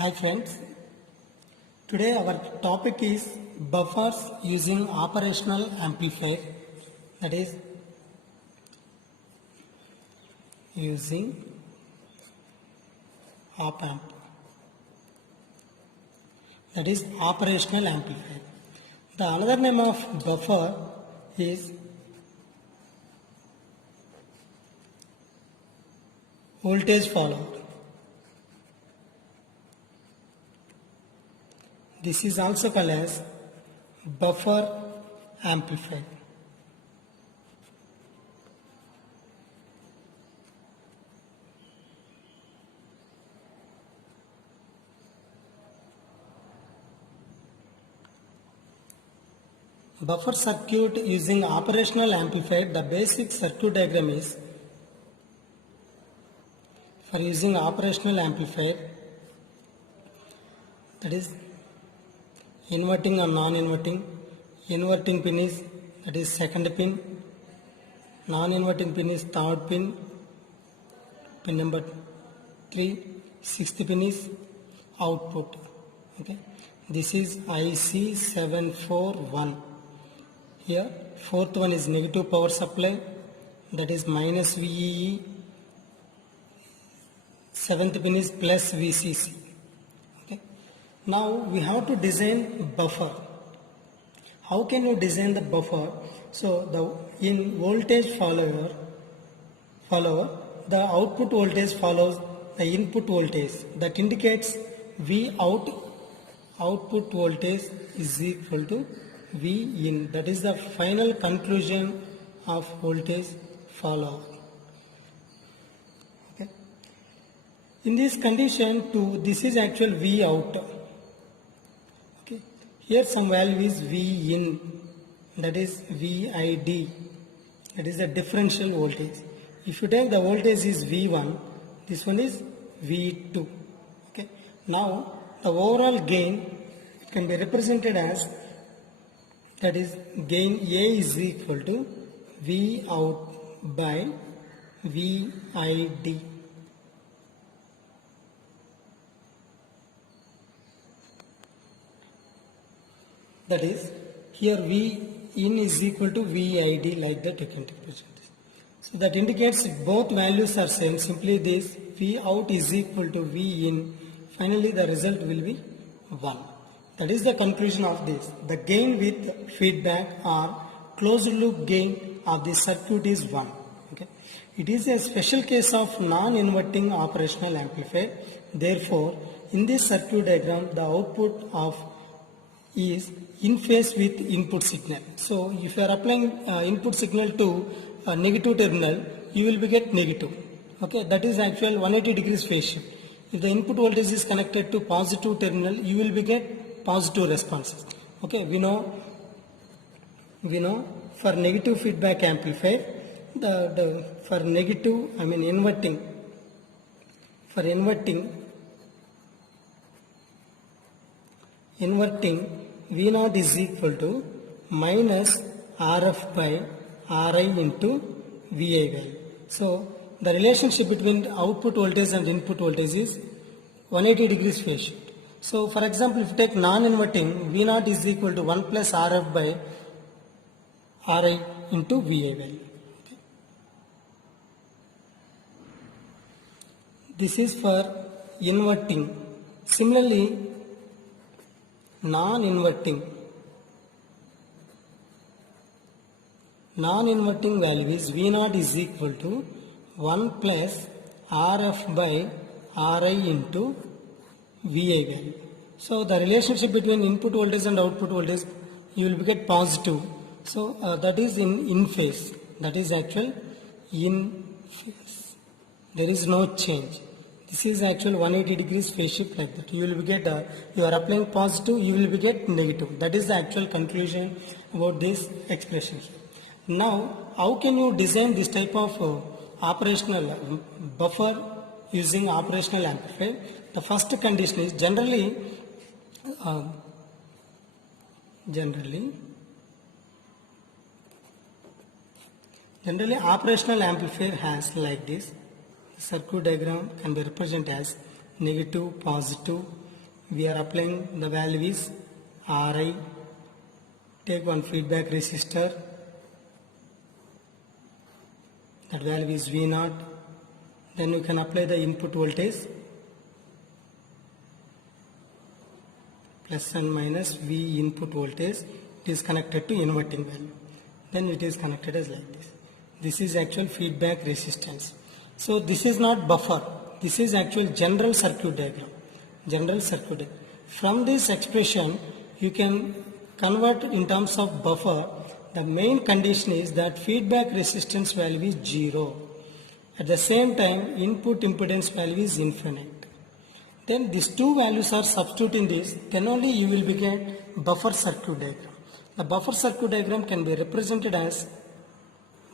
Hi friends, today our topic is buffers using operational amplifier, that is using op amp, that is operational amplifier. The another name of buffer is voltage follower. This is also called as buffer amplifier. Buffer circuit using operational amplifier, the basic circuit diagram is for using operational amplifier, that is inverting or non-inverting. Inverting pin is, that is second pin, non-inverting pin is third pin, pin number 3, sixth pin is output. Okay, this is IC 741. Here fourth one is negative power supply, that is minus VEE. Seventh pin is plus VCC. Okay. Now we have to design buffer. How can you design the buffer? So in voltage follower, the output voltage follows the input voltage. That indicates V output voltage is equal to V in. That is the final conclusion of voltage follower. Okay. In this condition, this is actual V out. Okay. Here some value is V in, that is VID. That is the differential voltage. If you take the voltage is V1, this one is V2. Okay. Now the overall gain can be represented as, that is gain A is equal to V out by VID. That is, here V in is equal to VID, like that you can represent this. So that indicates if both values are same, simply this V out is equal to V in. Finally the result will be 1. That is the conclusion of this. The gain with feedback or closed loop gain of the circuit is 1. Okay. It is a special case of non-inverting operational amplifier. Therefore, in this circuit diagram, the output of is in phase with input signal. So, if you are applying input signal to a negative terminal, you will be get negative. Okay, that is actual 180 degrees phase shift. If the input voltage is connected to positive terminal, you will be get positive responses. Okay, we know for negative feedback amplifier, for negative, inverting, for inverting V0 is equal to minus RF by RI into VI value. So the relationship between output voltage and input voltage is 180 degrees phase shift. So for example, if you take non-inverting, V0 is equal to 1 plus RF by RI into VI value. Okay. This is for inverting. Similarly, non-inverting value is V0 is equal to 1 plus RF by RI into VI value. So the relationship between input voltage and output voltage, you will get positive. So that is in phase. That is actual in phase. There is no change. This is actual 180 degrees phase shift, like that. You will be get, you are applying positive, you will be get negative. That is the actual conclusion about this expression. Now, how can you design this type of operational buffer using operational amplifier? The first condition is generally operational amplifier has like this. Circuit diagram can be represented as negative, positive, we are applying the value is Ri. Take one feedback resistor, that value is V0. Then you can apply the input voltage plus and minus V input voltage. It is connected to inverting value. Then it is connected as like this. This is actual feedback resistance. So this is not buffer. This is actual general circuit diagram. General circuit diagram. From this expression, you can convert in terms of buffer. The main condition is that feedback resistance value is 0. At the same time, input impedance value is infinite. Then these two values are substituting this, then only you will get buffer circuit diagram. The buffer circuit diagram can be represented as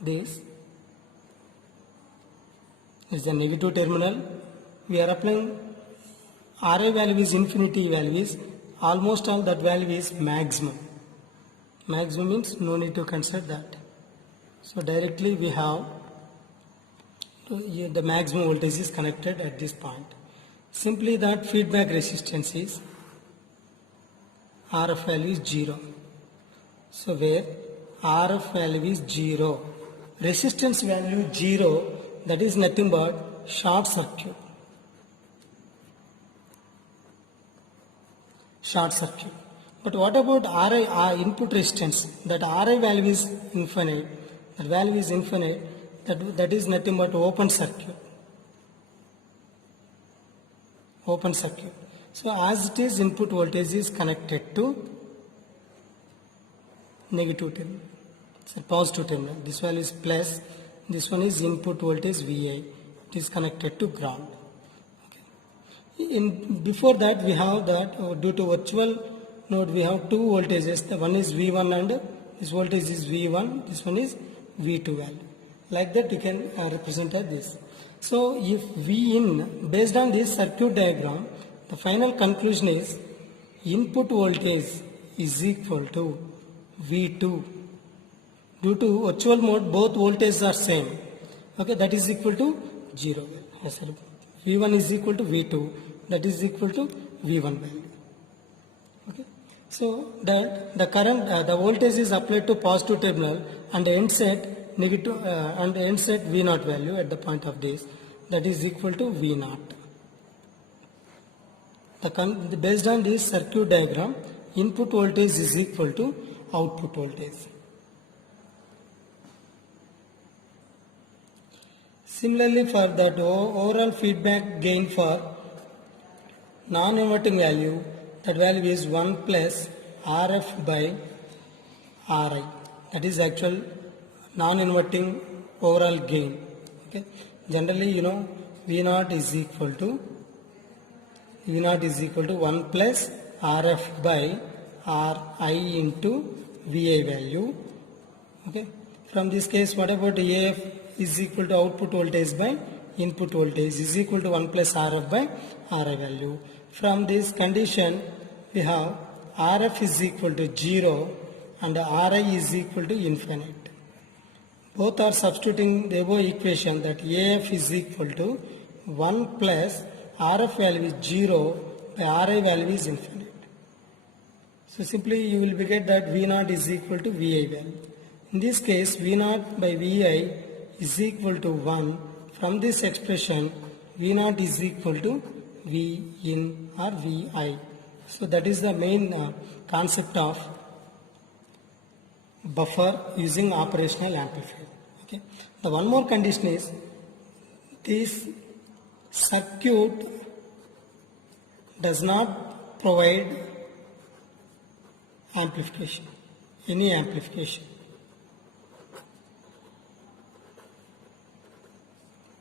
this. This is the negative terminal. We are applying Ra value is infinity value is almost all that value is maximum. Maximum means no need to consider that. So directly we have the maximum voltage is connected at this point. Simply that feedback resistance is Rf value is 0. So where Rf value is 0, resistance value 0, that is nothing but short circuit. Short circuit. But what about Ra input resistance? That Ra value is infinite. That value is infinite. That is nothing but open circuit. Open circuit. So as it is, input voltage is connected to negative terminal. So positive terminal. This value is plus. This one is input voltage Vi. It is connected to ground. Before that we have that due to virtual node we have two voltages. The one is V1 and this voltage is V1, this one is V2 value. Like that you can represent as this. So if V in, based on this circuit diagram, the final conclusion is input voltage is equal to V2. Due to virtual mode both voltages are same. Okay, that is equal to 0. Yes, V1 is equal to V2, that is equal to V1 value. Okay, so that the current, the voltage is applied to positive terminal and end set negative and end set V0 value at the point of this, that is equal to V0. Based on this circuit diagram, input voltage is equal to output voltage. Similarly, for that overall feedback gain for non-inverting value, that value is 1 plus Rf by Ri. That is actual non-inverting overall gain. Okay. Generally, you know, V0 is equal to 1 plus Rf by Ri into Vi value. Okay. From this case, what about AF is equal to output voltage by input voltage is equal to 1 plus Rf by Ri value. From this condition, we have Rf is equal to 0 and Ri is equal to infinite. Both are substituting the above equation, that AF is equal to 1 plus Rf value is 0 by Ri value is infinite. So simply you will get that V0 is equal to Vi value. In this case, V0 by Vi is equal to 1. From this expression, V0 is equal to V in or Vi. So that is the main concept of buffer using operational amplifier. Okay. The one more condition is this circuit does not provide amplification, any amplification.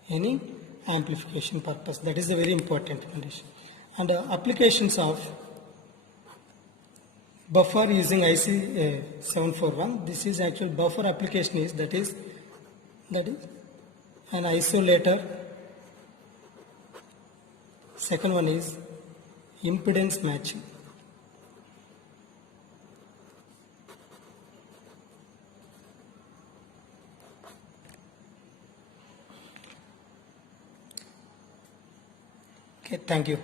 Any amplification purpose. That is a very important condition. And applications of buffer using IC 741. This is actual buffer application is that is an isolator. Second one is impedance matching. Okay, thank you.